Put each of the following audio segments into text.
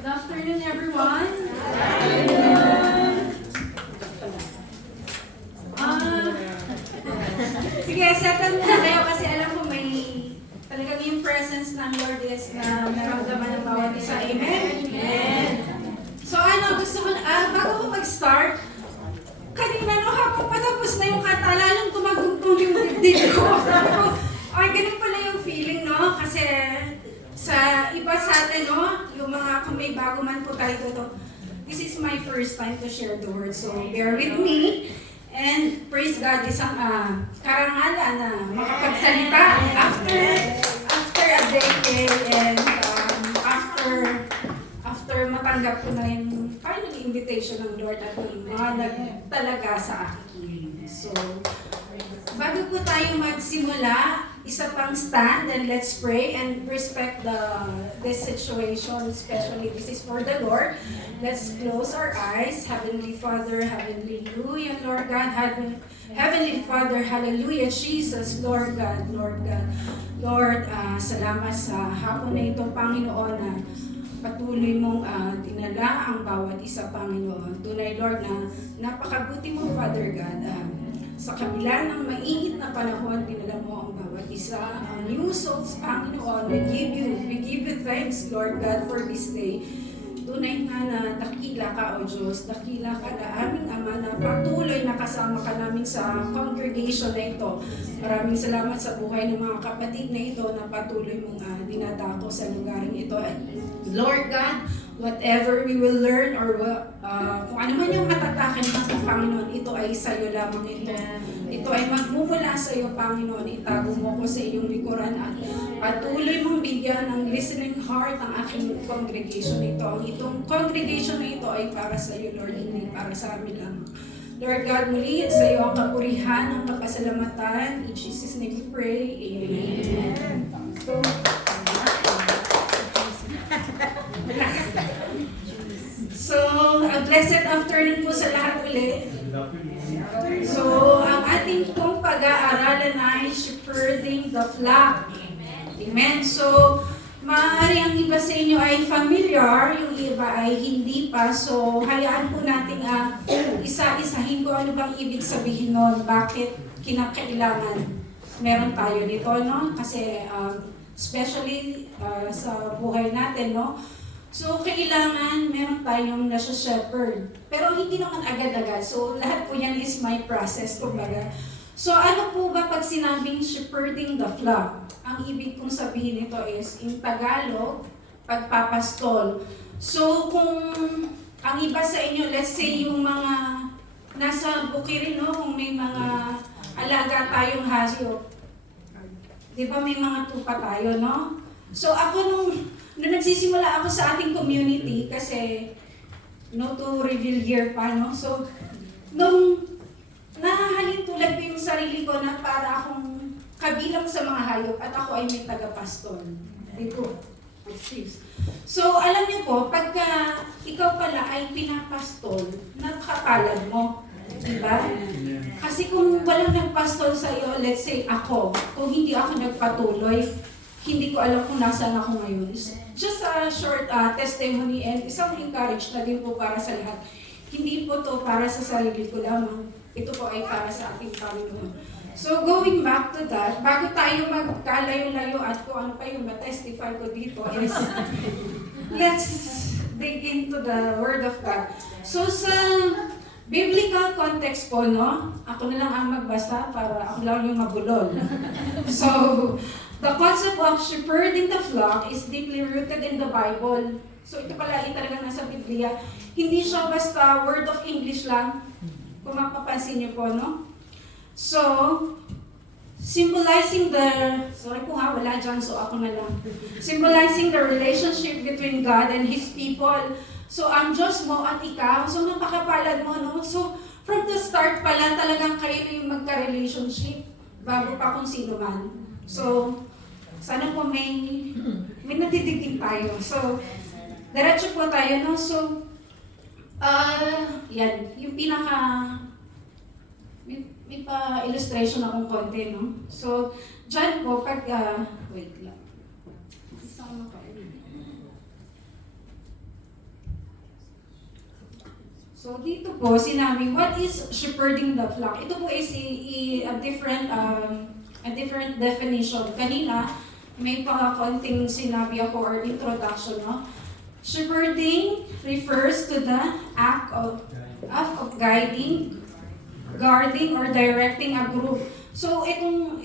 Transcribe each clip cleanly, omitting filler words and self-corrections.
Good afternoon, everyone. Ah, sige, settle muna kayo kasi alam ko may talagang yung presence ng Lord is na naramdaman ng bawat isa. Amen? Amen. So gusto ko, bago ko mag-start, kanina habang patapos na yung kanta, lalong tumagugtong yung dibdib ko. Sabi ko, ganun pala yung feeling, no? Kasi sa iba sa atin, no? Yung mga, kung may bago man po tayo dito, this is my first time to share the word. So, bear with me. And praise God, isang karangalan na makapagsalita after a decade and after matanggap ko na yung final invitation ng Lord at yung mga nagtalaga sa akin. So, bago po tayo magsimula, isa pang stand and let's pray and respect this situation, especially this is for the Lord. Let's close our eyes. Heavenly Father, hallelujah, Lord God, Heavenly Father, hallelujah, Jesus, Lord God, Lord God. Lord, salamat sa hapon na ito, Panginoon, na patuloy mong dinala ang bawat isa, Panginoon. Tunay, Lord, na napakabuti mo, Father God. Sa kabila ng mainit na panahon, dinala mo ang bawat isa, ang new souls, Panginoon. We give you thanks, Lord God, for this day. Tunay nga na dakila ka, O Diyos, dakila ka na aming Ama na patuloy na kasama ka namin sa congregation na ito. Maraming salamat sa buhay ng mga kapatid na ito na patuloy mong dinadako sa lugaring ito. Lord God, whatever we will learn or kung ano man yung matatakin ng Panginoon, ito ay sa iyo lamang ito. Ito ay magmumula sa iyo, Panginoon. Itago mo ko sa iyong likuran at patuloy mong bigyan ng listening heart ang aking congregation ito. Ang itong congregation na ito ay para sa iyo, Lord, hindi para sa amin lang. Lord God, muli sa iyo ang kapurihan, ang kapasalamatan. In Jesus' name we pray. Amen. So, a blessed afternoon po sa lahat ulit. So, ang ating pong pag-aaralan ay shepherding the flock. Amen. So, maaari ang iba sa inyo ay familiar, yung iba ay hindi pa. So, hayaan po natin isa-isahin ko ano bang ibig sabihin nun, bakit kinakailangan meron tayo nito, no? Kasi, especially sa buhay natin, no? So, kailangan meron tayong nasa shepherd. Pero hindi naman agad-agad. So, lahat po yan is my process, kumbaga. So, ano po ba pag sinabing shepherding the flock? Ang ibig kong sabihin nito is, in Tagalog, pagpapastol. So, kung ang iba sa inyo, let's say yung mga nasa bukirin, no? Kung may mga alaga tayong hasyo. Di ba may mga tupa tayo, no? So, ako nung nagsisimula ako sa ating community, kasi no to reveal here pa, no? So, nung nahahalin tulad ko yung sarili ko na para akong kabilang sa mga hayop at ako ay may tagapastol. Dito. So, alam niyo po, pagka ikaw pala ay pinapastol, napakapalad mo. Diba? Kasi kung walang nagpastol sa iyo, let's say ako, kung hindi ako nagpatuloy, hindi ko alam kung nasaan ako ngayon. Just a short testimony and isang encourage na din po para sa lahat. Hindi po to para sa sarili ko lamang. Ito po ay para sa ating Panginoon. So going back to that, bago tayo magkalayo-layo at kung ano pa yung matestify ko dito is, let's dig into the Word of God. So sa biblical context po, no? Ako na lang ang magbasa para ako lang yung mabulol. So, the concept of shepherding the flock is deeply rooted in the Bible. So ito pala ay talaga nasa Biblia. Hindi siya basta word of English lang. Kung mapapansin niyo po, no? So, symbolizing sorry po ha, wala dyan, so ako na lang. Symbolizing the relationship between God and His people. So, ang Diyos mo at ikaw, so napakapalad mo, no? So, from the start pala, talagang kayo yung magka-relationship bago pa kung sino man. So, sana po may natitigin tayo. So, diretso po tayo, no? So, yan, yung may pa-illustration akong konti, no? So, dyan po, pag, wait lang. Isang So dito po sinabi, what is shepherding the flock? Ito po is a different definition. Kanina, may konting sinabi ako or introduction, no? Shepherding refers to the act of guiding, guarding, or directing a group. So itong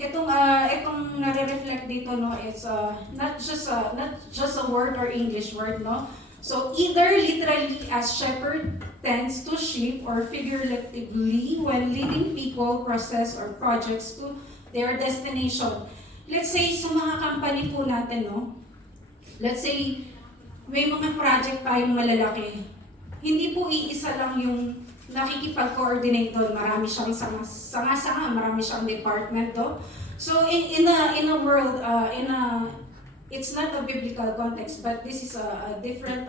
nare-reflect dito, no, it's not just a word or English word, no. So either literally as shepherd tends to sheep, or figuratively when leading people, process, or projects to their destination. Let's say sa mga company po natin, no. Let's say may mga project tayong malalaki. Hindi po iisa lang yung nakikipag-coordinate doon. Marami siyang sanga-sanga, marami siyang department doon. So in a world, it's not a biblical context, but this is a different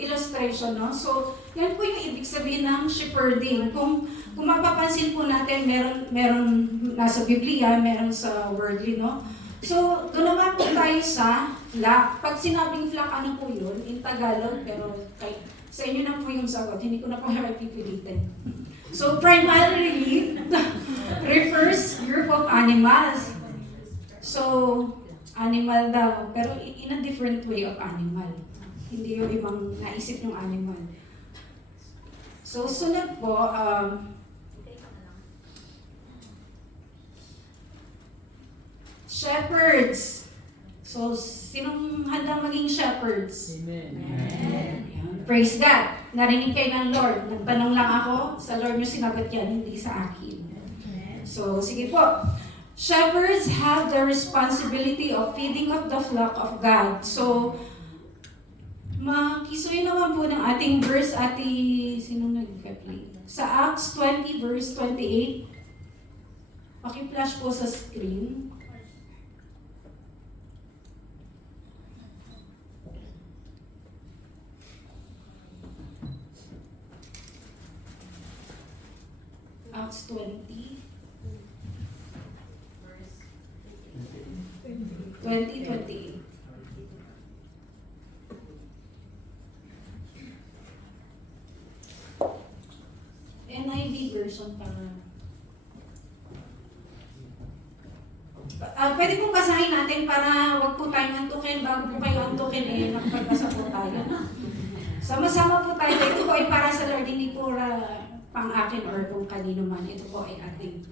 illustration, no? So yan po yung ibig sabihin ng shepherding. Kung mapapansin po natin, meron nasa Biblia, meron sa worldly, no? So, doon naman po tayo sa flock. Pag sinabing flock, ano po yun? In Tagalog, pero sa inyo na po yung sagot. Hindi ko na po pipilitin. So, primarily, refers group of animals. So, animal daw, pero in a different way of animal. Hindi yung ibang naisip yung animal. So, sunod po, shepherds. So, sinong handang maging shepherds? Amen. Amen. Praise God. Narinig kayo ng Lord. Nagtanong lang ako, sa Lord nyo sinagot yan, hindi sa akin. So, sige po. Shepherds have the responsibility of feeding of the flock of God. So, makisuyo naman po ng ating verse, sinong nag-play? Sa Acts 20 verse 28. Paki-flash po sa screen. Acts 20. 20:28. NIV version para. Pwede pong basahin natin para wag po tayong antukin. Bago po kayo antukin, nakapagpasa po tayo. Sama-sama po tayo. Ito po ay para sa Lord, hindi po pang akin or kung kanino man. Ito po ay ating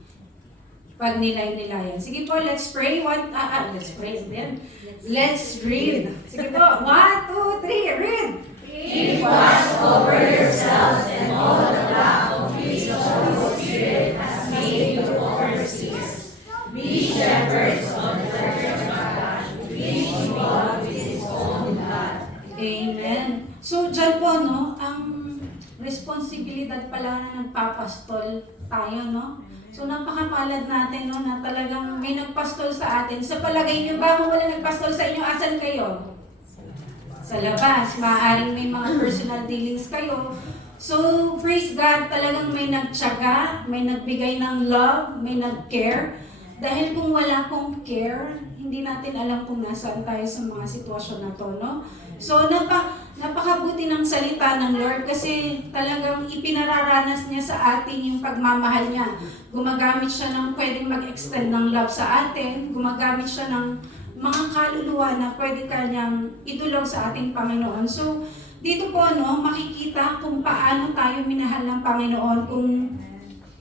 pagnilay-nilayan. Sige po, let's pray. Let's pray then. Let's read. Sige po, 1, 2, 3, read! Keep watch over yourselves and all the flock of which the Holy Spirit has made you overseers. Be shepherds of the church of God, which He bought with His own blood. Amen. So, dyan po, no, ang responsibilidad pala na nagpapastol tayo, no? So, napakapalad natin, no, na talagang may nagpastol sa atin. Sa palagay niyo ba, kung wala nagpastol sa inyo, asan kayo? Sa labas. Maaaring may mga personal dealings kayo. So, praise God, talagang may nagtiyaga, may nagbigay ng love, may nag-care. Dahil kung wala pong care, hindi natin alam kung nasaan tayo sa mga sitwasyon na to, no? So, napakabuti ng salita ng Lord kasi talagang ipinararanas niya sa atin yung pagmamahal niya. Gumagamit siya ng pwedeng mag-extend ng love sa atin, gumagamit siya ng mga kaluluwa na pwede kanyang idulog sa ating Panginoon. So, dito po, no, makikita kung paano tayo minahal ng Panginoon,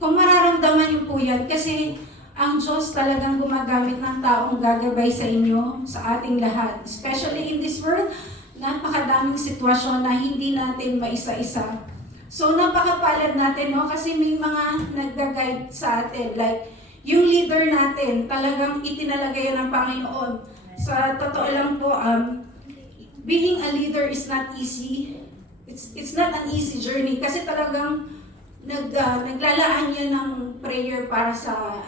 kung mararamdaman niyo po yan, kasi ang Diyos talagang gumagamit ng taong gagabay sa inyo, sa ating lahat. Especially in this world, napakadaming sitwasyon na hindi natin maisa-isa. So, napakapalad natin, no? Kasi may mga nag-guide sa atin. Like, yung leader natin, talagang itinalagay ng Panginoon. Sa totoo lang po, being a leader is not easy. It's not an easy journey. Kasi talagang naglalaan yan ng prayer para sa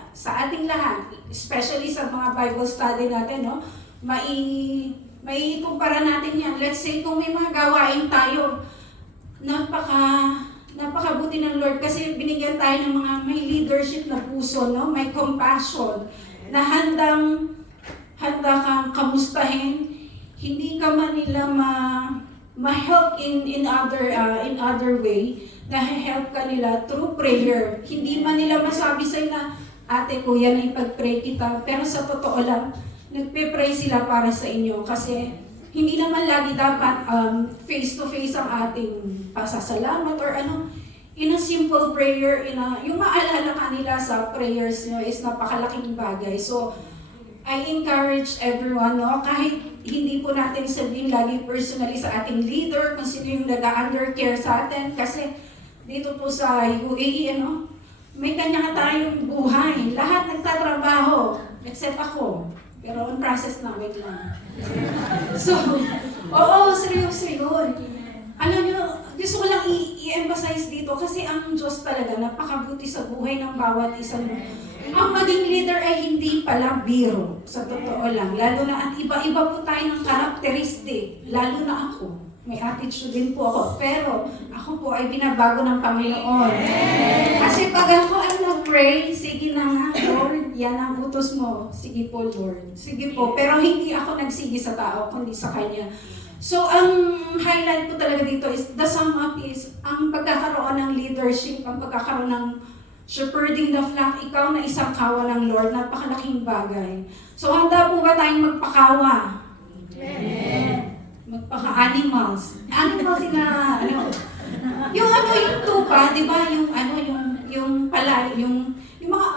ating lahat. Especially sa mga Bible study natin, no? May kumpara natin yan. Let's say kung may mga gawain tayo, napakabuti ng Lord kasi binigyan tayo ng mga may leadership na puso, no? May compassion, na handa kang kamustahin. Hindi ka man nila ma-help in other way, na help ka nila through prayer. Hindi man nila masabi sa'yo na, ate, kuya, na ipag-pray kita. Pero sa totoo lang, nagpe-pray sila para sa inyo. Kasi hindi naman lagi dapat face-to-face ang ating pasasalamat or ano. In a simple prayer, yung maalala ka nila sa prayers nyo is napakalaking bagay. So, I encourage everyone, no, kahit hindi po natin sabihin lagi personally sa ating leader, kung sino yung nag-undercare sa atin, kasi dito po sa UAE, may kanya tayong buhay. Lahat nagtatrabaho, except ako. Pero on process na, wait lang. So, oo, seryoso yun. Alam nyo, gusto ko lang i-emphasize dito kasi ang Diyos talaga napakabuti sa buhay ng bawat isa mo. Ang maging leader ay hindi pala biro, sa totoo lang. Lalo na, at iba-iba po tayo ng karakteristik. Lalo na ako. May attitude din po ako. Pero ako po ay binabago ng Panginoon. Kasi pag ako ay nag-pray, sige na nga, Lord, yan ang utos mo. Sige po, Lord. Sige po. Pero hindi ako nagsigi sa tao, kundi sa Kanya. So, ang highlight ko talaga dito is, the sum up is, ang pagkakaroon ng leadership, ang pagkakaroon ng shepherding the flock, ikaw na isang kawa ng Lord, napakalaking bagay. So, handa po ba tayong magpakawa? Amen. Magpaka-animals. Animals na, yung tupa, di ba? Yung pala, yung mga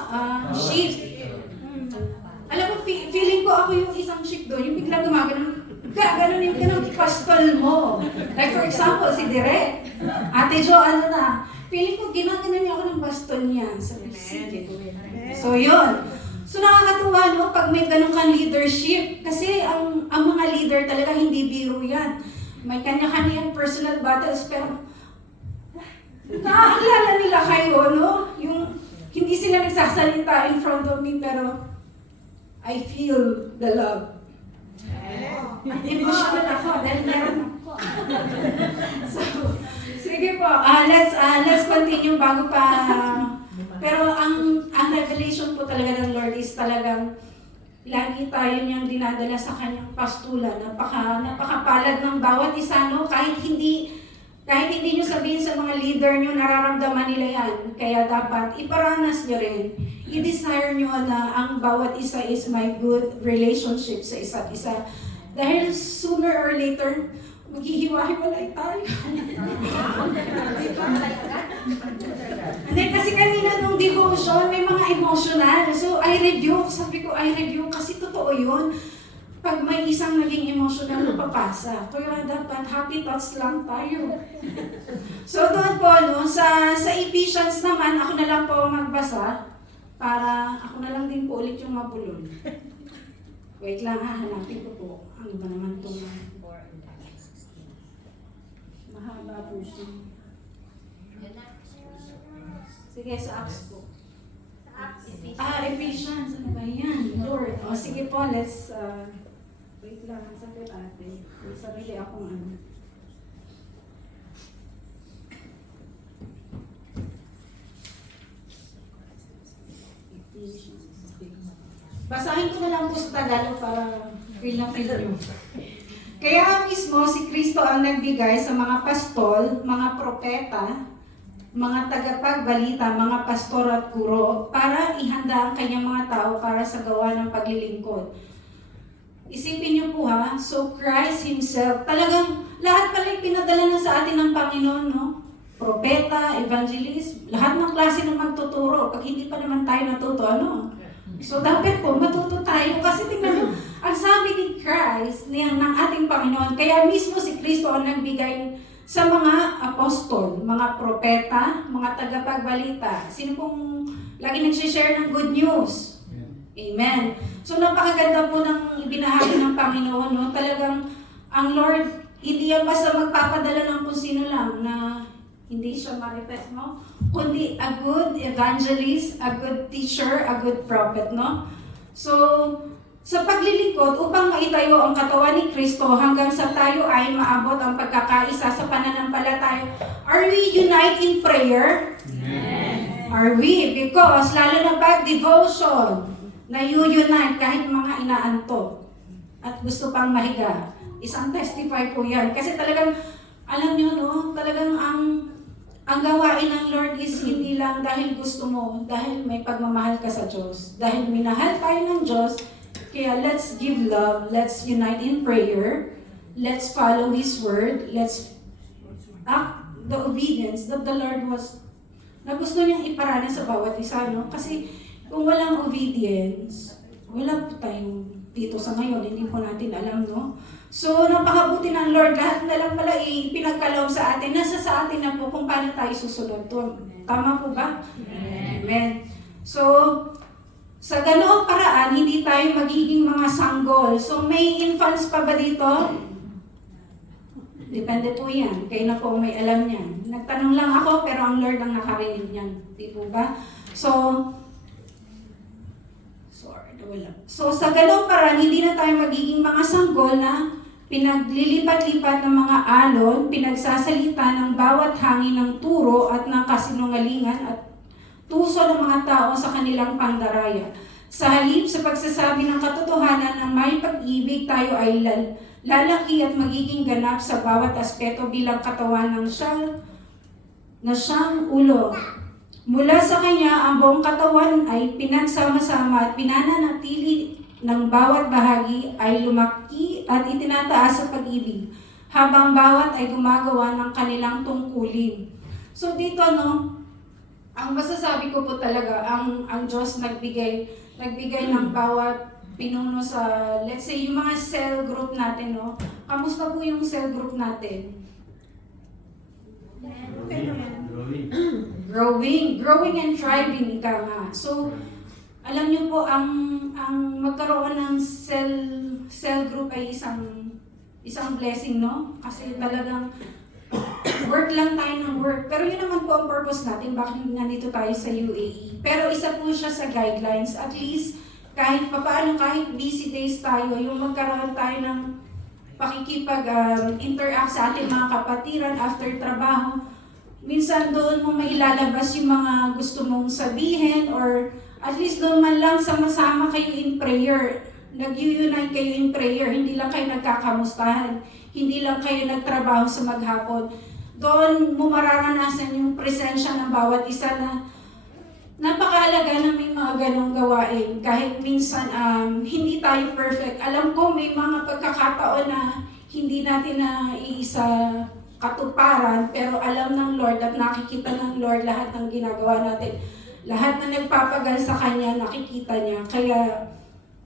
sheep. Alam mo, feeling ko ako yung isang sheep doon, yung biglang gumagano, gano'n yung ipastol mo. Like for example, si Direk, Ate Jo, feeling ko ginagano niya ako ng baston niya. Sige. So yun. So nakakatuwa, no, pag may ganun kang leadership. Kasi ang mga leader talaga hindi biro yan. May kanya-kanyang personal battles, pero nakakilala nila kayo, no? Yung hindi sila nagsasalita in front of me, pero I feel the love. Emotional ako dahil meron ako. So, sige po, let's continue bago pa. Pero ang revelation po talaga ng Lord is talagang lagi tayo niyang dinadala sa kanyang pastulan. Napakapalad ng bawat isa, no? Kahit hindi niyo sabihin sa mga leader niyo, nararamdaman nila yan. Kaya dapat iparanas niyo rin. I-desire niyo na ang bawat isa is my good relationship sa isa't isa. Dahil sooner or later, maghihiwa-hiwalay tayo. Hindi, kasi kanina nung devotion, may mga emotional. So, I rebuke. Sabi ko, I rebuke kasi totoo yun. Pag may isang naging emotional, papasa. Kaya dapat happy thoughts lang tayo. So, doon po, no, sa Ephesians naman, ako na lang po magbasa para ako na lang din po ulit yung mabulol. Wait lang, hanapin ko po. Ano ba naman itong mahaba po siya. Sige, sa Acts po. Ephesians. Ano ba yan? Lord. O, sige po, let's wait lang. Sakit ate. May sarili akong Basahin ko na lang po sa Tagalog para feel na feel nyo. Kaya mismo si Kristo ang nagbigay sa mga pastol, mga propeta, mga tagapagbalita, mga pastor at guro para ihanda ang kanyang mga tao para sa gawa ng paglilingkod. Isipin niyo po ha, so Christ Himself, talagang lahat pala pinadala na sa atin ng Panginoon, no? Propeta, evangelist, lahat ng klase ng magtuturo. Pag hindi pa naman tayo natuto, So dapat po matuto tayo kasi tingnan mo, ang sabi ni Christ ng ating Panginoon, kaya mismo si Kristo ang nagbigay sa mga apostol, mga propeta, mga tagapagbalita. Sino pong lagi nagsishare ng good news? Amen. So napakaganda po ng ibinahagi ng Panginoon, no? Talagang ang Lord, hindi yan basta magpapadala ng kung sino lang na hindi siya ma-repeat, no? Kundi a good evangelist, a good teacher, a good prophet, no? So, sa paglilingkod, upang maitayo ang katawan ni Kristo hanggang sa tayo ay maabot ang pagkakaisa sa pananampalataya. Are we unite in prayer? Amen. Are we? Because lalo na pag devotion, na you unite kahit mga inaantok at gusto pang mahiga. Isang testify po yan. Kasi talagang, alam nyo, no, talagang ang gawain ng Lord is hindi lang dahil gusto mo, dahil may pagmamahal ka sa Diyos. Dahil minahal tayo ng Diyos, kaya let's give love, let's unite in prayer, let's follow His word, let's act the obedience that the Lord na gusto niyang iparana sa bawat isa, no? Kasi kung walang obedience, wala po tayong dito sa ngayon, hindi po natin alam, no? So, napakabuti ng Lord, lahat na lang pala pinagkaloob sa atin. Nasa sa atin na po kung paano tayo susunod. Tama po ba? Amen. So, sa ganoong paraan, hindi tayo magiging mga sanggol. So, may infants pa ba dito? Depende po yan. Kayo na po may alam niyan. Nagtanong lang ako, pero ang Lord ang nakarinig niyan. Di po ba? So, sa ganoong paraan, hindi na tayo magiging mga sanggol na pinaglilipat-lipat ng mga alon, pinagsasalita ng bawat hangin ng turo at ng kasinungalingan at tuso ng mga tao sa kanilang pandaraya. Sa halip sa pagsasabi ng katotohanan na may pag-ibig, tayo ay lalaki at magiging ganap sa bawat aspeto bilang katawan ng siyang ulo. Mula sa kanya, ang buong katawan ay pinagsama-sama at pinananatili ng bawat bahagi ay lumaki at itinataas sa pag-ibig, habang bawat ay gumagawa ng kanilang tungkulin. So dito, no, ang masasabi ko po talaga, ang Diyos nagbigay ng bawat pinuno sa, let's say, yung mga cell group natin, no? Kamusta po yung cell group natin? Growing and thriving, ika nga. So, alam niyo po, ang magkaroon ng cell group ay isang blessing, no? Kasi talagang work lang tayo ng work. Pero yun naman po ang purpose natin, bakit nandito tayo sa UAE. Pero isa po siya sa guidelines. At least, kahit papaano, kahit busy days tayo, yung magkaroon tayo ng pakikipag-interact sa ating mga kapatiran after trabaho, minsan doon mo mailalabas yung mga gusto mong sabihin, or at least doon man lang sama-sama kayo in prayer. Nag-unite kayo in prayer. Hindi lang kayo nagkakamustahan. Hindi lang kayo nagtrabaho sa maghapon. Doon mo mararanasan yung presensya ng bawat isa na napakahalaga na may mga ganong gawain. Kahit minsan hindi tayo perfect. Alam ko may mga pagkakataon na hindi natin na iisa katuparan, pero alam ng Lord at nakikita ng Lord lahat ng ginagawa natin. Lahat na nagpapagal sa Kanya, nakikita niya. Kaya,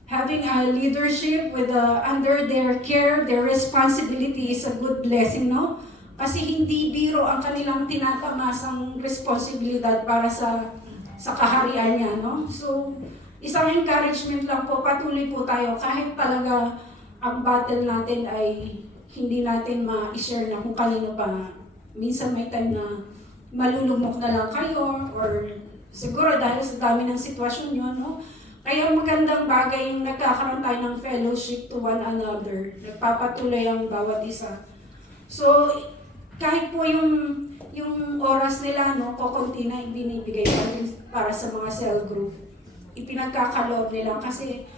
having a leadership with under their care, their responsibility is a good blessing, no? Kasi hindi biro ang kanilang tinatamasang responsibilidad para sa kaharian niya, no? So, isang encouragement lang po, patuloy po tayo kahit talaga ang battle natin ay hindi natin ma-share na kung kanino pa. Minsan may time na malulumok na lang kayo, or siguro dahil sa dami ng sitwasyon yun, no? Kaya magandang bagay yung nagkakaroon tayo ng fellowship to one another. Nagpapatuloy ang bawat isa. So, kahit po yung oras nila, no, kukunti na ibinibigay natin para sa mga cell group. Ipinagkakaloob nila kasi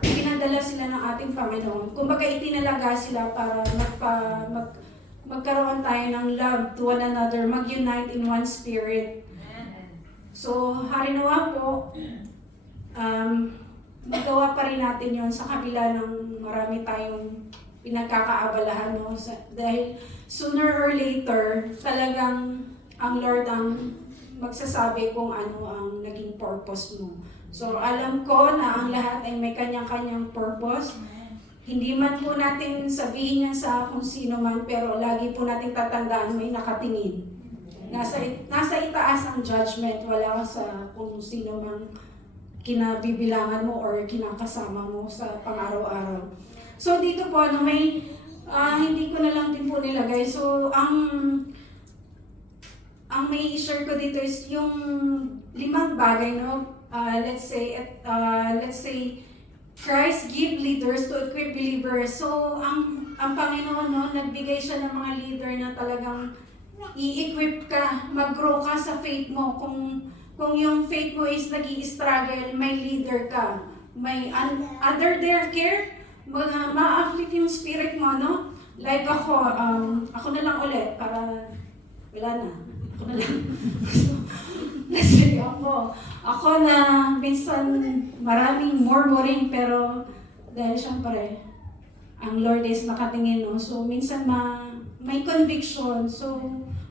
pinadala sila ng ating Panginoon. Kumbaga itinalaga sila para magkaroon tayo ng love to one another, mag-unite in one spirit. So, harinawa po, magawa pa rin natin yon sa kabila ng marami tayong pinagkakaabalahan, no? Dahil sooner or later, talagang ang Lord ang magsasabi kung ano ang naging purpose mo. So, alam ko na ang lahat ay may kanyang-kanyang purpose. Hindi man po natin sabihin yan sa kung sino man, pero lagi po natin tatandaan may nakatingin. Nasa itaas ang judgment, wala ka sa kung sino man kinabibilangan mo or kinakasama mo sa pang-araw-araw. So dito po, may, hindi ko na lang din po nilagay. So ang may share ko dito is yung 5 bagay, no? Let's say Christ give leaders to equip believers. So ang Panginoon, no, nagbigay siya ng mga leader na talagang i-equip ka, mag-grow ka sa faith mo. Kung yung faith mo is nag-i-struggle, may leader ka. May under their care, ma-afflict yung spirit mo, no? Like ako na lang ulit, para wala na. Ako na lang. Kasi ako na minsan maraming murmuring, pero dahil siyempre, ang Lord is nakatingin, no? So minsan may conviction. So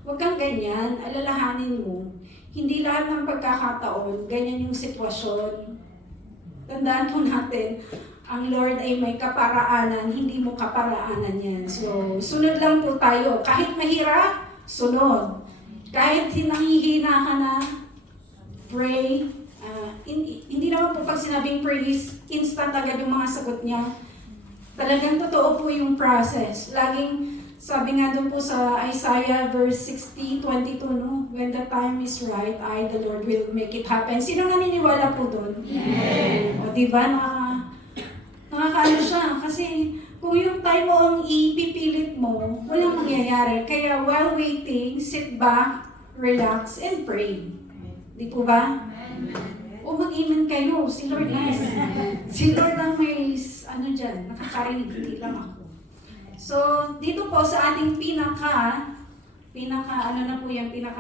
huwag kang ganyan, alalahanin mo. Hindi lahat ng pagkakataon, ganyan yung sitwasyon. Tandaan po natin, ang Lord ay may kaparaanan, hindi mo kaparaanan yan. So, sunod lang po tayo. Kahit mahirap, sunod. Kahit nanghihina ka na, pray. Hindi naman po pag sinabing praise, instant agad yung mga sagot niya. Talagang totoo po yung process. Laging, sabi nga doon po sa Isaiah verse 60:22, no? When the time is right, I, the Lord, will make it happen. Sino naniniwala po doon? Amen. O diba, nakakaano siya. Kasi kung yung time mo ang ipipilit mo, walang mangyayari. Kaya while waiting, sit back, relax, and pray. Di po ba? O mag-iman kayo, si Lord na. Si Lord ang may, nakakarinig, hindi lang ako. So, dito po sa ating pinaka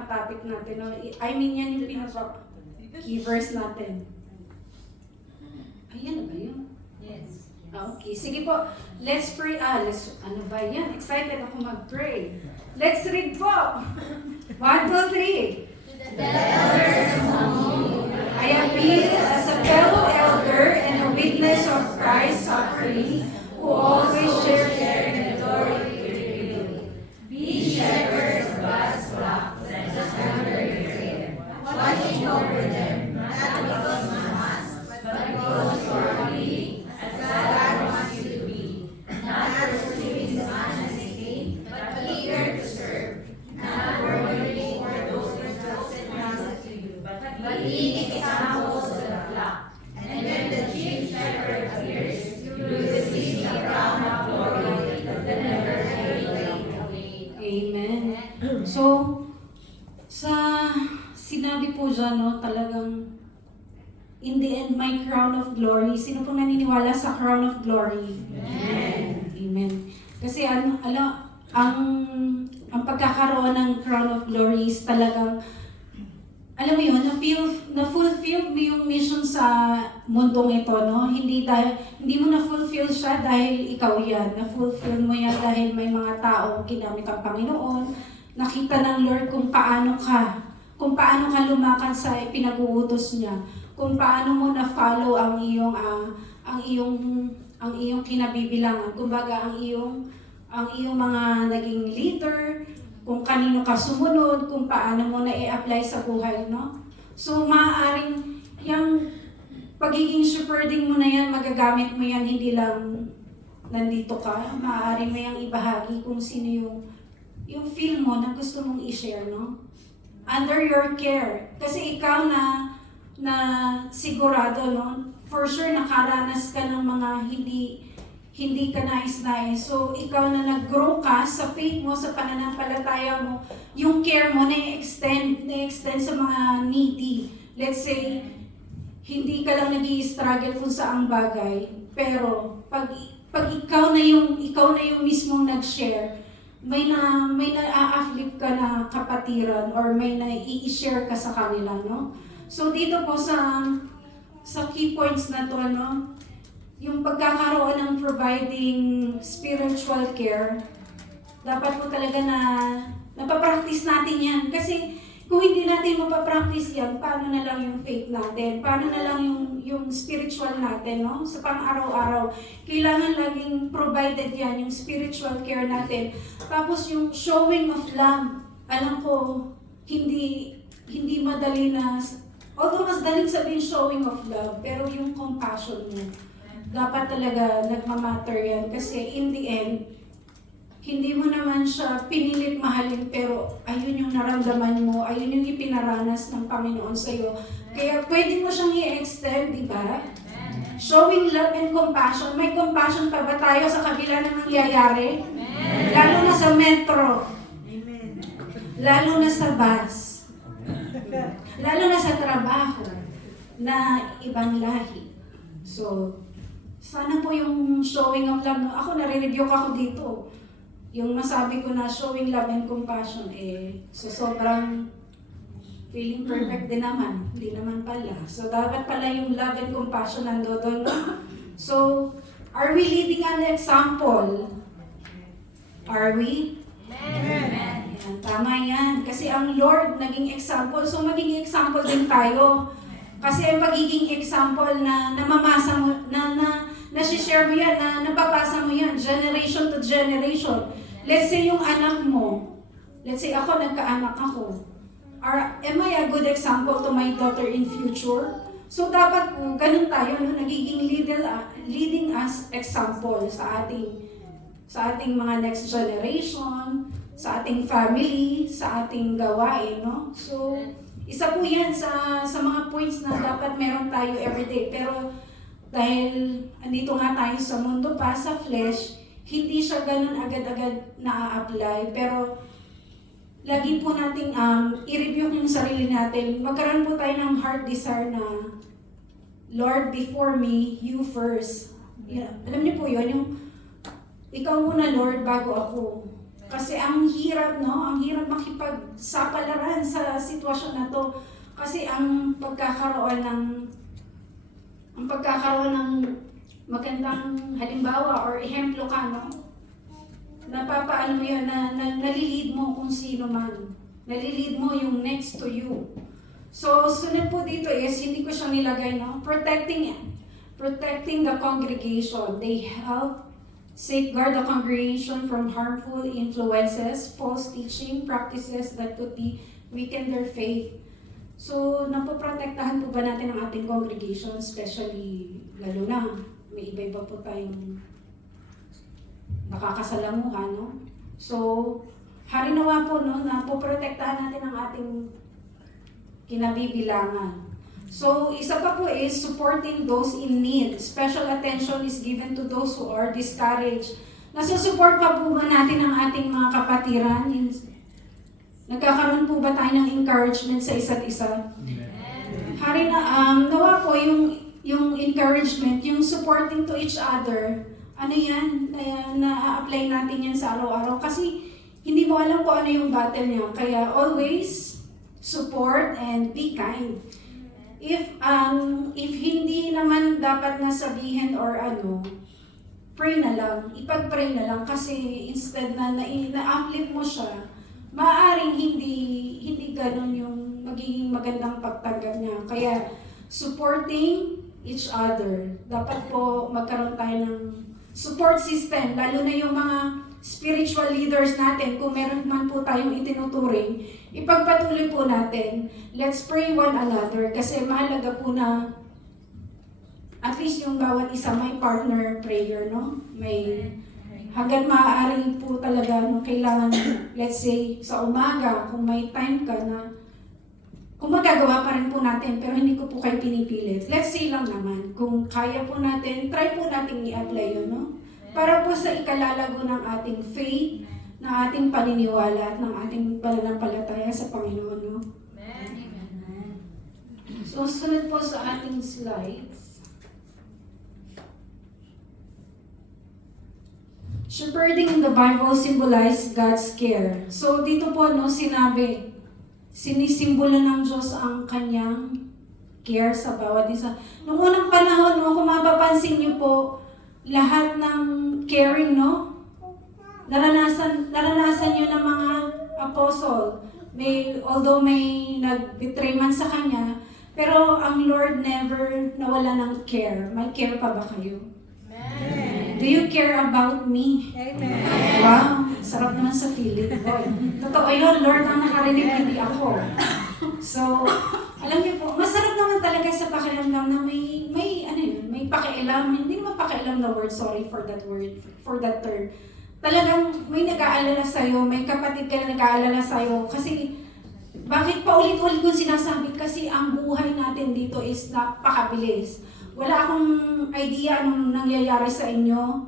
topic natin. No? I mean, yan yung pinaka key verse natin. Ayan na ba yun? Yes. Okay, sige po. Let's pray. Ano ba yan? Excited ako mag-pray. Let's read po. 1, 2, 3. The elders among you, I appeal as a fellow elder and a witness of Christ's suffering, who always shared in the glory of your revealed. be shepherds of God's flock, that is under your care, watching over them, not because you must, but because you are willing, as God wants you to be, not pursuing the man as a gain, but eager to serve, not worrying for those entrusted to you, but leading examples to the flock. And when the chief shepherd appears, you will receive the crown of glory that never fades away. Amen. So, sa sinabi po dyan, no, talagang in the end, my crown of glory. Sino pong naniniwala sa crown of glory? Amen. Amen. Kasi ang pagkakaroon ng crown of glory is talagang, alam mo yun, na-fulfill mo yung mission sa mundong ito, no? Hindi mo na-fulfill siya dahil ikaw yan. Na-fulfill mo yan dahil may mga tao ginamit ang Panginoon. Nakita ng Lord kung paano ka lumakad sa pinag-uutos niya. Kung paano mo na-follow ang iyong kinabibilangan. Kumbaga, ang iyong mga naging leader, kung kanino ka sumunod, kung paano mo na i-apply sa buhay, no? So, maaaring yung pagiging shepherding mo na yan, magagamit mo yan, hindi lang nandito ka. Maaaring mo yung ibahagi kung sino yung feel mo na gusto mong i-share, no? Under your care. Kasi ikaw na sigurado, no? For sure, nakaranas ka ng mga hindi ka nais-nais. So, ikaw na nag-grow ka sa faith mo, sa pananampalataya mo, yung care mo na-extend sa mga needy. Let's say, hindi ka lang nag-i-struggle kung saang bagay, pero pag ikaw na yung mismong nag-share, may na-afflict ka na kapatiran or may na-i-share ka sa kanila, no? So, dito po sa key points na to, no? Yung pagkakaroon ng providing spiritual care, dapat po talaga na napapractice natin yan. Kasi kung hindi natin mapapractice yan, paano na lang yung faith natin? Paano na lang yung spiritual natin, no? Sa pang-araw-araw. Kailangan laging provided yan, yung spiritual care natin. Tapos yung showing of love, alam ko, hindi madali na, although mas daling sabihin showing of love, pero yung compassion mo, dapat talaga nagmamatter yan. Kasi in the end, hindi mo naman siya pinilit mahalin, pero ayun yung naramdaman mo, ayun yung ipinaranas ng Panginoon sa'yo. Kaya pwede mo siyang i-extend, di ba? Showing love and compassion. May compassion pa ba tayo sa kabila ng nangyayari? Lalo na sa metro. Lalo na sa bus. Lalo na sa trabaho na ibang lahi. So, sana po yung showing of love, no? Ako nare-review ako dito. Yung nasabi ko na showing love and compassion, so sobrang feeling perfect din naman. Hindi naman pala. So dapat pala yung love and compassion nandoon, no? So, are we leading an example? Are we? Amen. Yan, tama yan. Kasi ang Lord naging example, so maging example din tayo. Kasi ang pagiging example na namamasa mo, na share mo yan, na napapasa mo yan, generation to generation. Let's say yung anak mo, let's say ako, nagkaanak ako. Am I a good example to my daughter in future? So dapat po, ganun tayo, no? Nagiging leading as example sa ating mga next generation, sa ating family, sa ating gawain, no? So, isa po yan sa mga points na dapat meron tayo everyday. Pero dahil andito nga tayo sa mundo pa, sa flesh, hindi siya ganun agad-agad na-apply. Pero lagi po nating i-review yung sarili natin. Magkaroon po tayo ng heart desire na, Lord, before me, you first. Yeah. Alam niyo po yun, yung ikaw muna, Lord, bago ako. Kasi ang hirap, no? Ang hirap makipagsapalaran sa sitwasyon na to. Kasi ang pagkakaroon ng magandang halimbawa or ehemplo ka, no? Napapaano mo yun, na nalilid mo kung sino man. Nalilid mo yung next to you. So, sunod po dito is, hindi ko siya nilagay, no? Protecting the congregation. They help safeguard the congregation from harmful influences, false teaching, practices that could weaken their faith. So, napoprotektahan po ba natin ang ating congregation, especially, lalo na, may iba-iba po tayong nakakasalamuhan, no? So, harinawa po, no, na poprotektahan natin ang ating kinabibilangan. So, isa pa po is supporting those in need. Special attention is given to those who are discouraged. Nasusupport pa po ba natin ang ating mga kapatiran? Nagkakaroon po ba tayo ng encouragement sa isa't isa? Nawa po yung encouragement, yung supporting to each other. Ano yan? Na-apply natin yan sa araw-araw. Kasi hindi mo alam kung ano yung battle niya. Kaya always support and be kind. If hindi naman dapat nasabihin or pray na lang, ipag-pray na lang kasi instead na na-uplift mo siya, maaaring hindi ganun yung magiging magandang pagtanggap niya. Kaya supporting each other. Dapat po magkaroon tayo ng support system, lalo na yung mga spiritual leaders natin, kung meron man po tayong itinuturing, ipagpatuloy po natin. Let's pray one another kasi mahalaga po na at least yung bawat isa may partner prayer, no? May hanggang maaari po talaga no, kailangan, let's say, sa umaga, kung may time ka na kung magagawa pa rin po natin, pero hindi ko po kayo pinipilit. Let's say lang naman, kung kaya po natin, try po natin i-apply yun, no? Para po sa ikalalago ng ating faith, ng ating paniniwala, at ng ating pananampalataya sa Panginoon, no? Amen. So, sunod po sa ating slides. Shepherding in the Bible symbolizes God's care. So, dito po, no, sinisimbolo ng Diyos ang kanyang care sa bawat isa. Noong unang panahon, no, kung mapapansin niyo po, lahat ng caring, no? Naranasan niyo ng mga apostle. Although may nag-betray man sa kanya, pero ang Lord never nawala ng care. May care pa ba kayo? Amen. Do you care about me? Amen. Wow, sarap naman sa feeling. Boy. Totoo yun, Lord ang nakarinig, hindi ako. So, alam niyo po, masarap naman talaga sa pakiramdam na may pakialam, hindi naman pakialam na word, sorry for that term. Talagang may nag-aalala sa'yo, may kapatid ka na nag-aalala sa'yo, kasi bakit pa ulit-ulit kong sinasabi? Kasi ang buhay natin dito is napakabilis. Wala akong idea anong nangyayari sa inyo.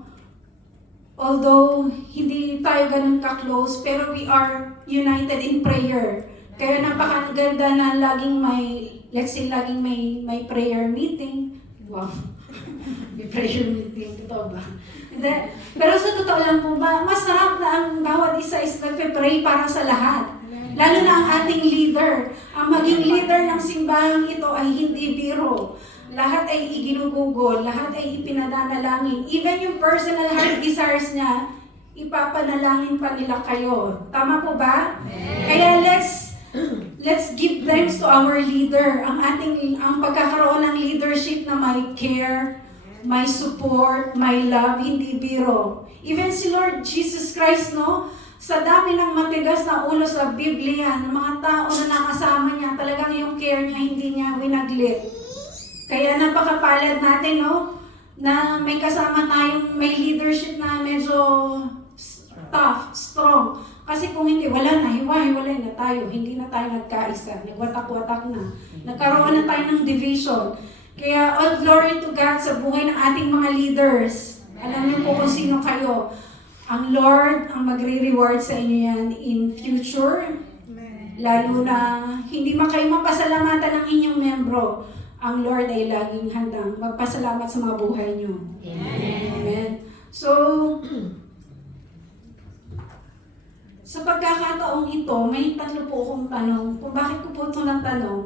Although, hindi tayo ganun ka-close, pero we are united in prayer. Kaya napakaganda na laging may prayer meeting. Wow. May prayer meeting, totoo ba? Hindi. Pero sa totoo lang po, masarap na ang bawat isa is nagpe-pray para sa lahat. Lalo na ang ating leader. Ang maging leader ng simbahan ito ay hindi biro. Lahat ay iginugugol, lahat ay ipinananalangin. Even yung personal heart desires niya, ipapanalangin pa nila kayo. Tama po ba? Kaya let's give thanks to our leader. Ang pagkakaroon ng leadership na may care, may support, may love, hindi biro. Even si Lord Jesus Christ, no? Sa dami ng matigas na ulo sa Biblia, ng mga tao na nakasama niya, talagang yung care niya, hindi niya winaglit. Kaya napakapalad natin, no? Na may kasama tayong may leadership na medyo tough, strong. Kasi kung hindi, wala na, hiwa-hiwalay na tayo. Hindi na tayo nagkaisa. Nagwatak-watak na. Nagkaroon na tayo ng division. Kaya all glory to God sa buhay ng ating mga leaders. Alam niyo po kung sino kayo. Ang Lord ang magre-reward sa inyo yan in future. Lalo na hindi kayo mapasalamatan ng inyong membro. Ang Lord ay laging handang magpasalamat sa mga buhay niyo. Amen. So, sa pagkakataong ito, may tatlo po akong tanong. Kung bakit ko po ito natanong,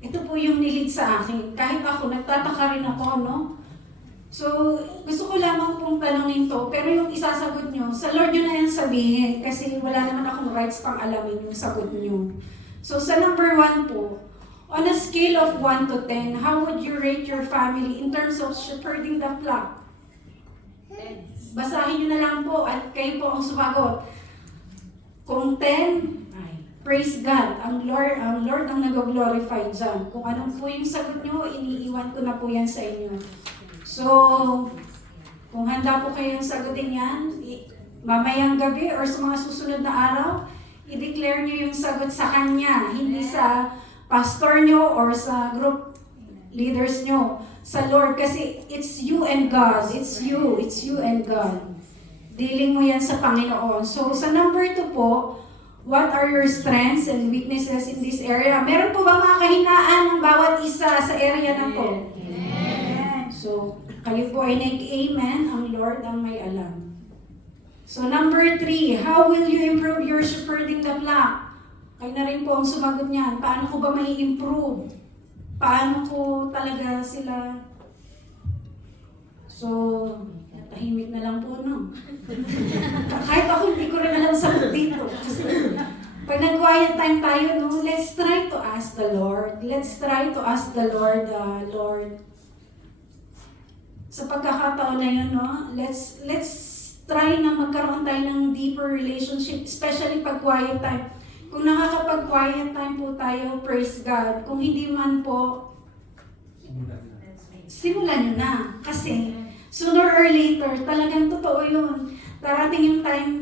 ito po yung nilid sa akin. Kahit ako, nagtataka rin ako, no? So, gusto ko lamang pong tanongin to, pero yung isasagot nyo, sa Lord nyo na yan sabihin, kasi wala naman akong rights pang alamin yung sagot nyo. So, sa number 1 po, on a scale of 1 to 10, how would you rate your family in terms of shepherding the flock? Basahin nyo na lang po at kayo po ang sumagot. Kung 10, praise God, ang Lord ang nag-glorify dyan. Kung anong po yung sagot nyo, iniiwan ko na po yan sa inyo. So, kung handa po kayong sagutin yan, mamayang gabi or sa mga susunod na araw, i-declare nyo yung sagot sa Kanya, hindi sa pastor nyo or sa group leaders nyo, sa Lord. Kasi it's you and God. It's you and God. Dealing mo yan sa Panginoon. So, sa number 2 po, what are your strengths and weaknesses in this area? Meron po ba mga kahinaan ng bawat isa sa area na to? So, kayo po ay nag-amen, ang Lord ang may alam. So, number 3, how will you improve your shepherding the flock? Kayo na rin po ang sumagot niyan. Paano ko ba may improve? Paano ko talaga sila? So, tahimik na lang po, no? Kahit ako, hindi ko rin alam sagot dito. Kasi, pag nag-quiet time tayo, no, let's try to ask the Lord. Let's try to ask the Lord, Lord, sa pagkakataon na yun, no, let's try na magkaroon tayo ng deeper relationship, especially pag quiet time. Kung nakakapag-quiet time po tayo, praise God. Kung hindi man po, simulan nyo na. Kasi, sooner or later, talagang totoo yun. Darating yung time,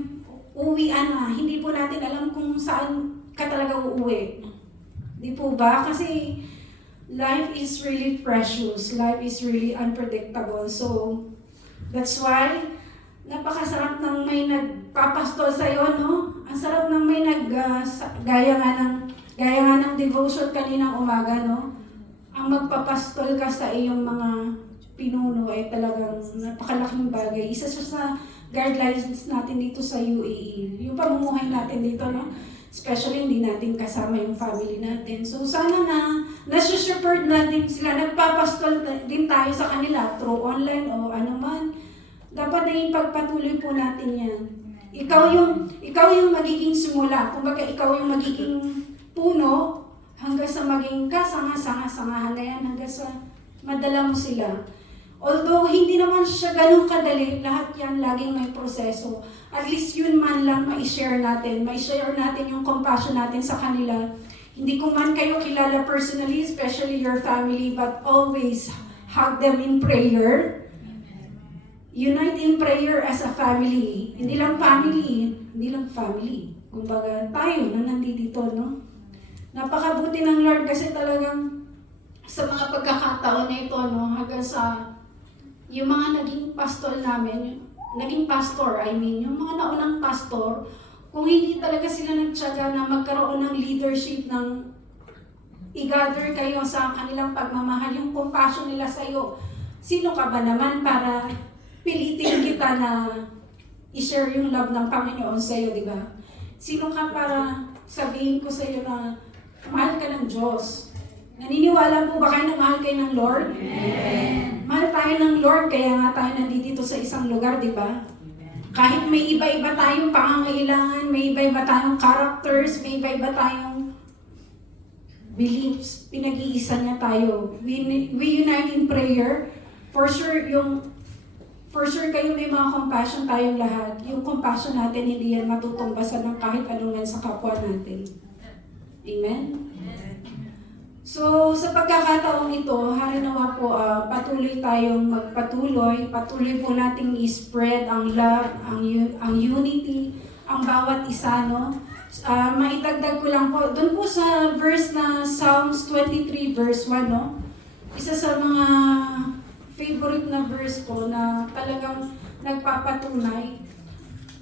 uwian na. Hindi po natin alam kung saan ka talaga uuwi. Di po ba? Kasi, life is really precious. Life is really unpredictable. So, that's why, napakasarap ng may nagpapastol sa'yo, no? Ang sarap ng may gaya nga ng devotion kaninang umaga, no? Ang magpapastol ka sa iyong mga pinuno ay talagang napakalaking bagay. Isa siya sa guidelines natin dito sa UAE. Yung pamumuhay natin dito, no? Especially hindi natin kasama yung family natin. So sana na nasa-shepherd natin sila, nagpapastol din tayo sa kanila through online o ano man. Dapat na ipagpatuloy po natin yan. Ikaw yung magiging simula. Kumbaga ikaw yung magiging puno hanggang sa maging kasanga-sangahan na yan, hanggang sa madala mo sila. Although hindi naman siya ganun kadali, lahat yan laging may proseso. At least yun man lang ma-share natin yung compassion natin sa kanila. Hindi ko man kayo kilala personally, especially your family, but always hug them in prayer. Unite in prayer as a family. Hindi lang family. Kumbaga tayo na nandito, no? Napakabuti ng Lord kasi talagang sa mga pagkakataon na ito, no, hanggang sa yung mga naging pastor namin, yung mga naunang pastor, kung hindi talaga sila nagtiyaga na magkaroon ng leadership, ng i-gather kayo sa kanilang pagmamahal, yung compassion nila sa iyo, Sino ka ba naman para pilitin kita na i-share yung love ng Panginoon sa'yo, di ba? Sino ka para sabihin ko sa'yo na mahal ka ng Diyos? Naniniwala po ba kayo na mahal kayo ng Lord? Amen. Mahal tayo ng Lord, kaya nga tayo nandito sa isang lugar, di ba? Kahit may iba-iba tayong pangangailangan, may iba-iba tayong characters, may iba-iba tayong beliefs, pinag-iisa niya tayo. We unite in prayer. For sure kayo may mga compassion tayong lahat. Yung compassion natin, hindi yan matutumbasan ng kahit anong sa kapwa natin. Amen? So, sa pagkakataong ito, harinawa po, patuloy tayong magpatuloy. Patuloy po nating i-spread ang love, ang unity, ang bawat isa, no? Maitagdag ko lang po, doon po sa verse na Psalms 23 verse 1, no? Isa sa mga favorite na verse ko na talagang nagpapatunay.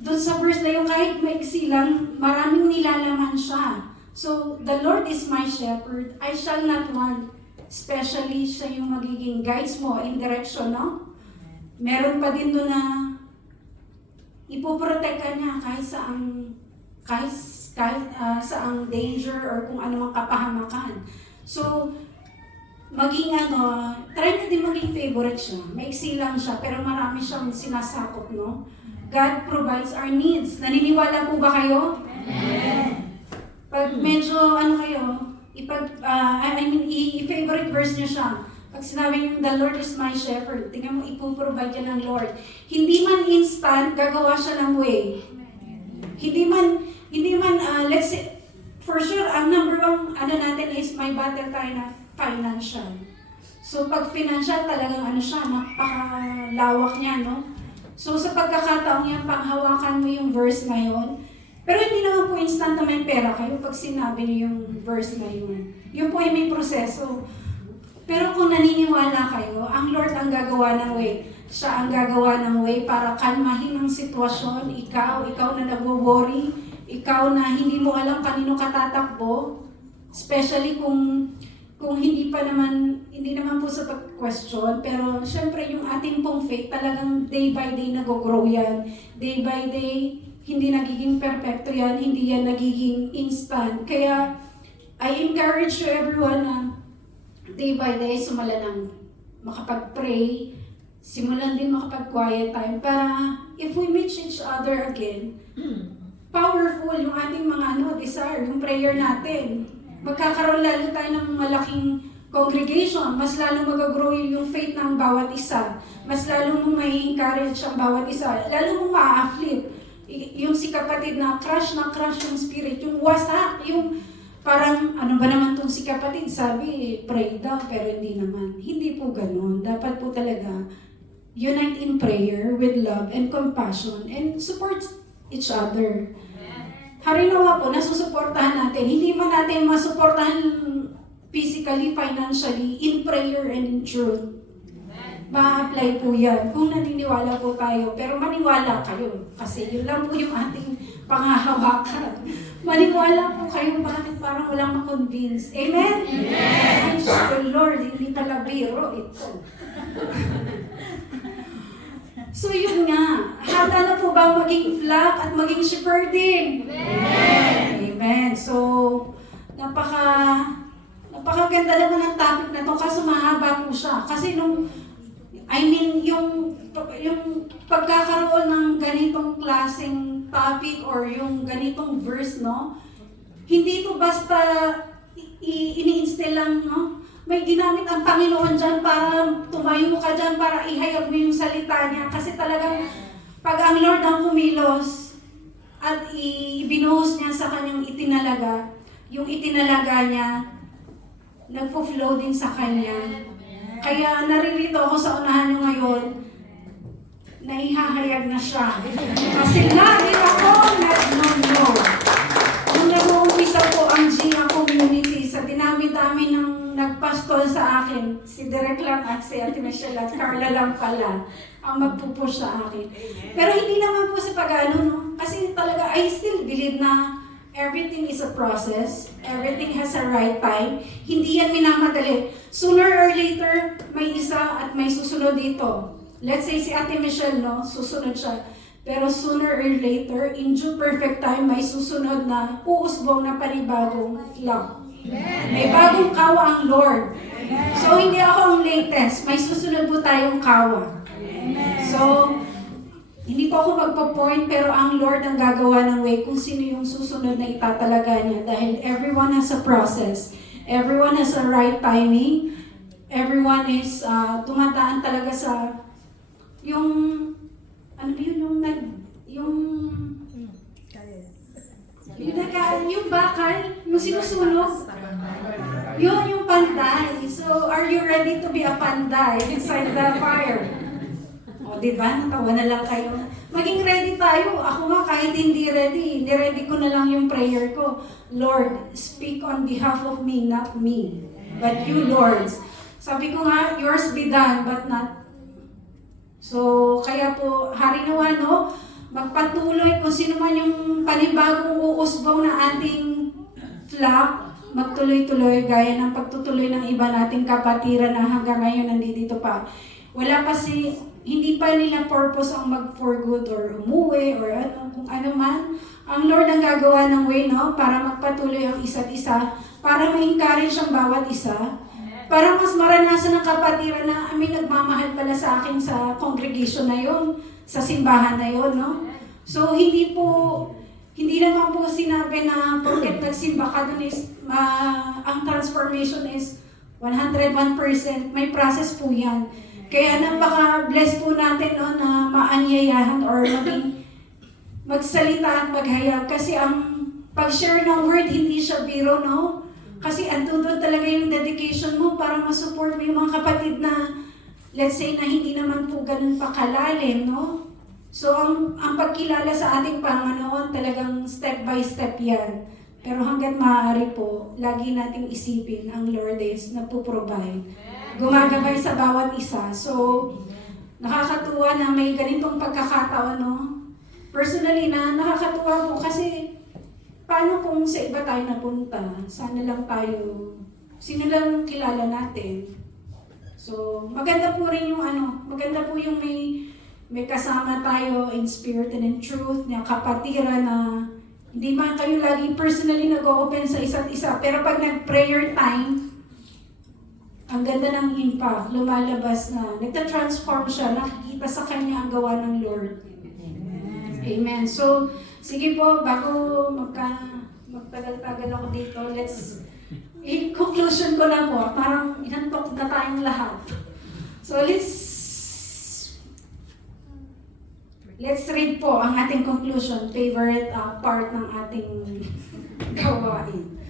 Doon sa verse na yung kahit maiksi lang, maraming nilalaman siya. So, the Lord is my shepherd, I shall not want. Especially siya yung magiging guides mo in direction, no? Meron pa din doon na ipoprotect ka niya kahit saang danger or kung anumang kapahamakan. So, maging try na din maging favorite siya. Maiksi lang siya, pero marami siyang sinasakop, no? God provides our needs. Naniniwala po ba kayo? Amen. Pag medyo, i-favorite verse niya siya. Pag sinabi niyo, the Lord is my shepherd, tingnan mo, ipoprovide yan ng Lord. Hindi man instant, gagawa siya ng way. Hindi man, let's say, for sure, ang number one, natin is may battle tayo na financial. So, pag financial, talagang siya, napakalawak niya, no? So, sa pagkakataong yan, panghawakan mo yung verse na yun. Pero hindi naman po instant na may pera kayo pag sinabi niyo yung verse na yun. Yun po ay may proseso. Pero kung naniniwala kayo, ang Lord ang gagawa ng way. Siya ang gagawa ng way para kalmahin ang sitwasyon. Ikaw na nagwo-worry, ikaw na hindi mo alam kanino ka tatakbo. Especially kung hindi naman po sa pag-question, pero syempre yung ating pong faith talagang day by day nag-grow yan. Day by day, hindi nagiging perfecto yan, hindi yan nagiging instant. Kaya, I encourage you everyone na day by day sumala ng makapag-pray, simulan din makapag-quiet time para if we meet each other again, powerful yung ating mga desire, yung prayer natin. Magkakaroon lalo tayo ng malaking congregation, mas lalo mag-grow yung faith ng bawat isa, mas lalo mong mai-encourage ang bawat isa, lalo mong ma-afflict. Yung si kapatid na crush yung spirit, yung wasak, yung parang ano ba naman tong si kapatid, sabi pray daw pero hindi naman. Hindi po ganun. Dapat po talaga unite in prayer with love and compassion and support each other. Harinawa po, nasusuportahan natin. Hindi man natin masuportahan physically, financially, in prayer and in truth. Ma-apply po yan kung naniniwala po tayo. Pero maniwala kayo kasi yun lang po yung ating pangahawakan. Maniwala po kayo bakit parang walang ma-convince. Amen? Amen! Ay, Lord, hindi pala biro ito. So yun nga, handa na po ba maging flock at maging shepherding? Amen! Amen. So, napakaganda naman ang topic na to kasi mahaba po siya. Kasi yung pagkakaroon ng ganitong klaseng topic or yung ganitong verse, no? Hindi ito basta ini-instill lang, no? May ginamit ang Panginoon dyan para tumayo ka dyan, para ihayag mo yung salita niya. Kasi talagang pag ang Lord ang kumilos at ibinuhos niya sa kanyang itinalaga, yung itinalaga niya, nagpo-flow din sa kanya. Kaya naririto ako sa unahan nyo ngayon, naihahayag na siya. Kasi lagi ako nag-no. Nung nag-uumpisa po ang GIA community, sa dinami-dami ng nagpastol sa akin, si Derek lang at si Ate Michelle at Carla lang pala ang magpupush sa akin. Pero hindi naman po sa pag-ano, no? Kasi talaga, I still believe na everything is a process. Everything has a right time. Hindi yan minamadali. Sooner or later, may isa at may susunod dito. Let's say si Ate Michelle, no? Susunod siya. Pero sooner or later, in due perfect time, may susunod na uusbong na panibagong flock. May bagong kawa ang Lord. So, hindi ako ang latest. May susunod po tayong kawa. So, hindi po ako magpo-point, pero ang Lord ang gagawa ng way kung sino yung susunod na itatalaga niya. Dahil everyone has a process. Everyone has a right timing. Everyone is tumataan talaga sa yung ano yun, yung bakal, yung sinusunog. Yun yung panday. So, are you ready to be a panday inside the fire? O, diba? Natawa na lang kayo. Maging ready tayo. Ako nga, kahit hindi ready ko na lang yung prayer ko. Lord, speak on behalf of me, not me, but you, Lord. Sabi ko nga, yours be done, but not. So, kaya po, harinawa, no? Magpatuloy kung sino man yung panibagong uusbaw na ating flock, magtuloy-tuloy gaya ng pagtutuloy ng iba nating kapatiran na hanggang ngayon nandito pa. Wala pa hindi pa nila purpose ang mag-for good or umuwi or ano, kung ano man. Ang Lord ang gagawa ng way, no? Para magpatuloy ang isa't isa, para ma-encourage ang bawat isa, para mas maranasan ng kapatiran na may nagmamahal pala sa akin sa congregation na yon, sa simbahan na yon, no? So, hindi naman po sinabi na porket nagsimba ka dun is, ang transformation is 101%, may process po yan. Kaya napaka-bless po natin, no, na maanyayahan or magsalita at maghayag. Kasi ang pag-share ng word, hindi siya biro, no? Kasi andun talaga yung dedication mo para masupport mo yung mga kapatid na, let's say, na hindi naman po ganun pa kalalim, no? So, ang pagkilala sa ating Panginoon, talagang step by step yan. Pero hanggat maaari po, lagi nating isipin, ang Lord is nagpo-provide. Gumagabay sa bawat isa. So, nakakatuwa na may ganitong pagkakataon, no? Personally na, nakakatuwa po kasi paano kung sa iba tayo napunta? Sana lang tayo, sino lang kilala natin? So, maganda po rin yung maganda po yung may kasama tayo in spirit and in truth, na kapatiran na hindi man kayo laging personally nag-open sa isa't isa, pero pag nag-prayer time, ang ganda ng impact, lumalabas na, nagta-transform siya, nakikita sa kanya ang gawa ng Lord. Amen. So, sige po, bago magtagal-tagal ako dito, in conclusion ko na po, parang inantok na tayong lahat. So, let's read po ang ating conclusion, favorite part ng ating gawain.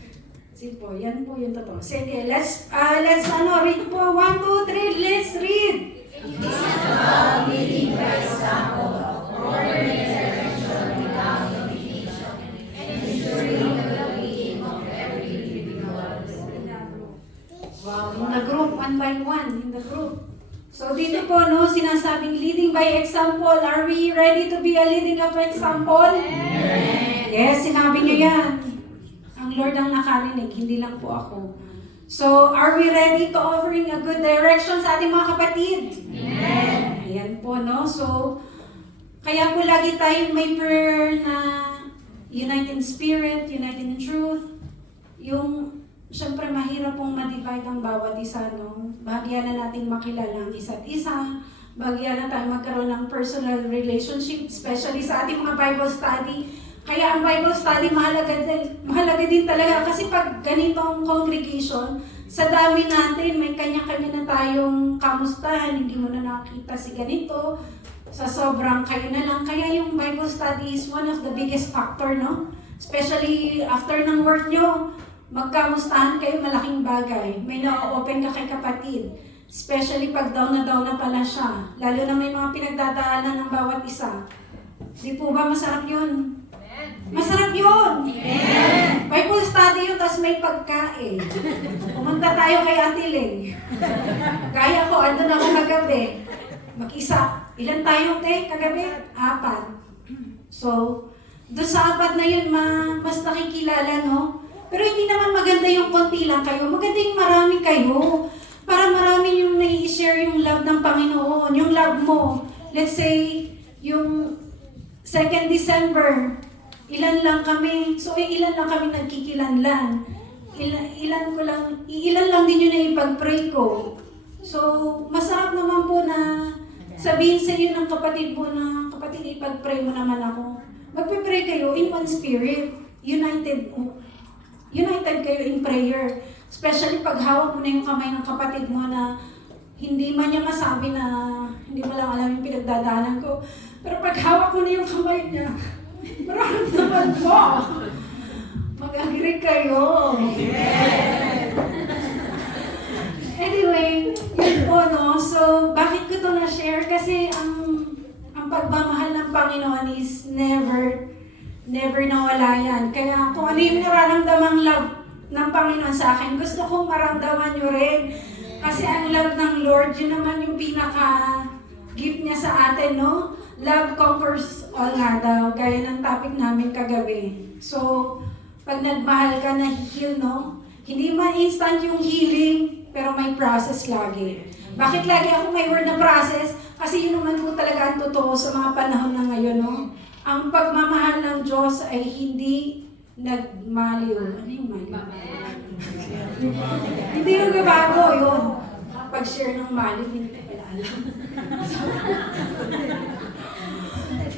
Sige po, yan po yung totoo. Sige, let's read po. 1, 2, 3, let's read! It is about leading by example, ordering intervention without limitation, and ensuring the well-being of every individual. Wow, in the group, one by one, in the group. So dito po, no, sinasabing leading by example. Are we ready to be a leading of example? Yes, sinabi niya yan. Ang Lord ang nakarinig, hindi lang po ako. So, are we ready to offering a good direction sa ating mga kapatid? Amen. Ayan po, no? So, kaya po lagi tayong may prayer na unite in spirit, unite in truth. Yung, syempre, mahirap pong ma-divide ang bawat isa, no? Bahagyan na natin makilala ang isa't isa. Bahagyan na tayo magkaroon ng personal relationship, especially sa ating mga Bible study. Kaya ang Bible study mahalaga din talaga kasi pag ganitong congregation, sa dami natin, may kanya-kanya na tayong kamustahan, hindi mo na nakita si ganito, sa sobrang kayo na lang. Kaya yung Bible study is one of the biggest factor, no? Especially after ng work nyo, magkamustahan kayo, malaking bagay. May na-open ka kay kapatid. Especially pag down na pala siya. Lalo na may mga pinagdadaanan ng bawat isa. Di po ba masarap yun? Masarap yun! Amen. Bible study yun, tapos may pagkain. Pumunta tayo kay Ate Ling. Gaya ko, andun ako kagabi. Mag-isa. Ilan tayo, te, kagabi? 4. So, doon sa apat na yun, mas nakikilala, no? Pero hindi naman maganda yung konti lang kayo. Maganda yung marami kayo. Para marami yung nai-share yung love ng Panginoon. Yung love mo. Let's say, yung 2nd December, ilan lang kami. So, ilan lang kami nagkikilanlan. Ilan lang din yun na ipag-pray ko. So, masarap naman po na sabihin sa iyo ng kapatid mo na, kapatid, ipag-pray mo naman ako. Magpipray kayo in one spirit. United kayo in prayer. Especially pag hawak mo na yung kamay ng kapatid mo na hindi man niya masabi na hindi mo lang alam yung pinagdadaanan ko. Pero pag hawak mo na yung kamay niya, maramdaman mo. Mag-agree kayo. Anyway, yun po, no? So, bakit ko ito na-share? Kasi ang pagmamahal ng Panginoon is never nawala yan. Kaya kung ano yung nararamdamang love ng Panginoon sa akin, gusto kong maramdaman nyo rin. Kasi ang love ng Lord, yun naman yung pinaka-gift niya sa atin, no? Love conquers all nga daw, gaya ng topic namin kagabi. So, pag nagmahal ka, na-heal, no? Hindi man instant yung healing, pero may process lagi. Bakit lagi ako may word na process? Kasi yun naman po talaga ang totoo sa mga panahon na ngayon, no? Ang pagmamahal ng Diyos ay hindi nagmaliw. Ano yung maliw? Hindi yung gabago, yun. Pag-share ng maliw, hindi ko pala alam.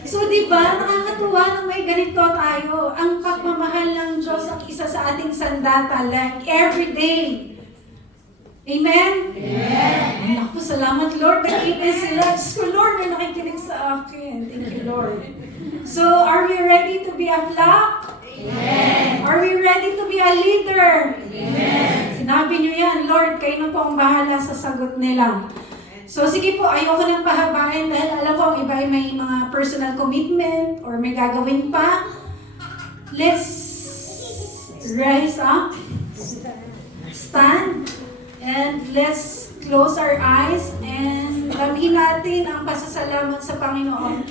So, di ba, nakakatuwa na may ganito tayo. Ang pagmamahal ng Diyos ang isa sa ating sandata, like every day. Amen? Amen. Ako, salamat Lord, nakikinig sila. Diyos ko, Lord, may nakikinig sa akin. Thank you, Lord. So, are we ready to be a flock? Amen. Are we ready to be a leader? Amen. Sinabi niyo yan, Lord, kayo na po ang bahala sa sagot nila. So, sige po, ayoko nang pahabain dahil alam ko ang iba ay may mga personal commitment or may gagawin pa. Let's rise up, stand, and let's close our eyes and damhin natin ang pasasalamat sa Panginoon.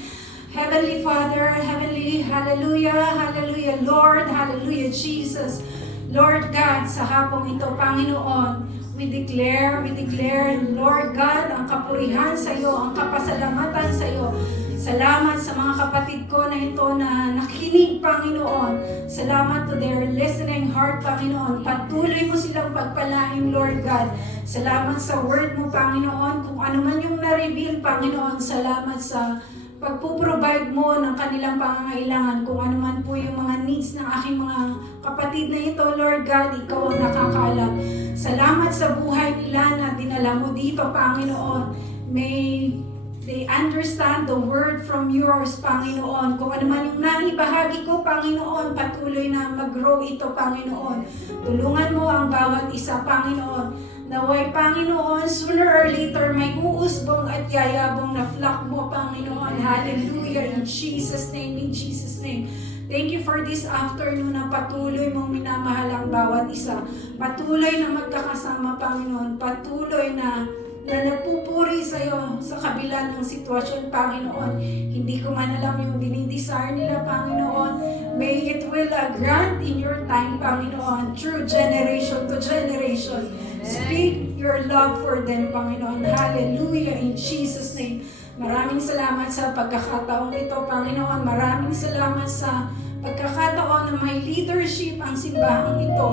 Heavenly Father, Heavenly, Hallelujah, Hallelujah, Lord, Hallelujah, Jesus. Lord God, sa hapong ito, Panginoon, we declare, Lord God, ang kapurihan sa iyo, ang kapasalamatan sa iyo. Salamat sa mga kapatid ko na ito na nakinig, Panginoon. Salamat to their listening heart, Panginoon. Patuloy mo silang pagpalain, Lord God. Salamat sa word mo, Panginoon. Kung ano man yung na-reveal, Panginoon, salamat sa pagpuprovide mo ng kanilang pangangailangan, kung ano man po yung mga needs ng aking mga kapatid na ito, Lord God, ikaw ang nakakaalam. Salamat sa buhay nila na dinala mo dito, Panginoon. May they understand the word from yours, Panginoon. Kung ano man yung naibahagi ko, Panginoon, patuloy na mag-grow ito, Panginoon. Tulungan mo ang bawat isa, Panginoon. Naway, Panginoon, sooner or later, may uusbong at yayabong na flock mo, Panginoon. Hallelujah. In Jesus' name, in Jesus' name. Thank you for this afternoon na patuloy mong minamahal ang bawat isa. Patuloy na magkakasama, Panginoon. Patuloy na nagpupuri sa iyo sa kabila ng sitwasyon, Panginoon. Hindi ko man alam yung dinidesire nila, Panginoon. May it will grant in your time, Panginoon, through generation to generation. Speak your love for them, Panginoon. Hallelujah, in Jesus' name. Maraming salamat sa pagkakataong ito, Panginoon. Maraming salamat sa pagkakataon na may leadership ang simbahang ito.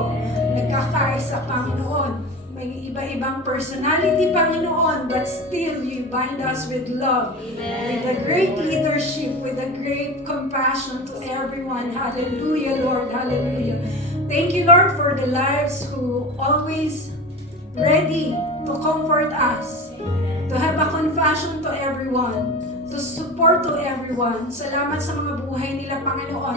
Nagkakaisa, Panginoon. May iba-ibang personality, Panginoon, but still you bind us with love. Amen. With a great leadership, with a great compassion to everyone. Hallelujah, Lord. Hallelujah. Thank you, Lord, for the lives who always ready to comfort us, to have a compassion to everyone, to support to everyone. Salamat sa mga buhay nila, Panginoon.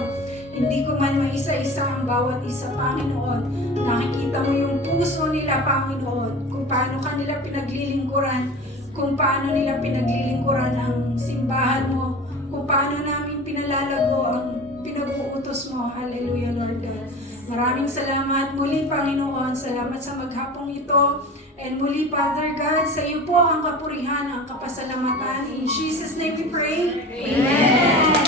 Hindi ko man maisa-isa ang bawat isa, Panginoon. Nakikita mo yung puso nila, Panginoon, kung paano kanila pinaglilingkuran, kung paano nila pinaglilingkuran ang simbahan mo, kung paano namin pinalalago ang pinag-uutos mo. Hallelujah, Lord God. Maraming salamat muli, Panginoon. Salamat sa maghapong ito. And muli, Father God, sa iyo po ang kapurihan, ang kapasalamatan. In Jesus' name we pray. Amen.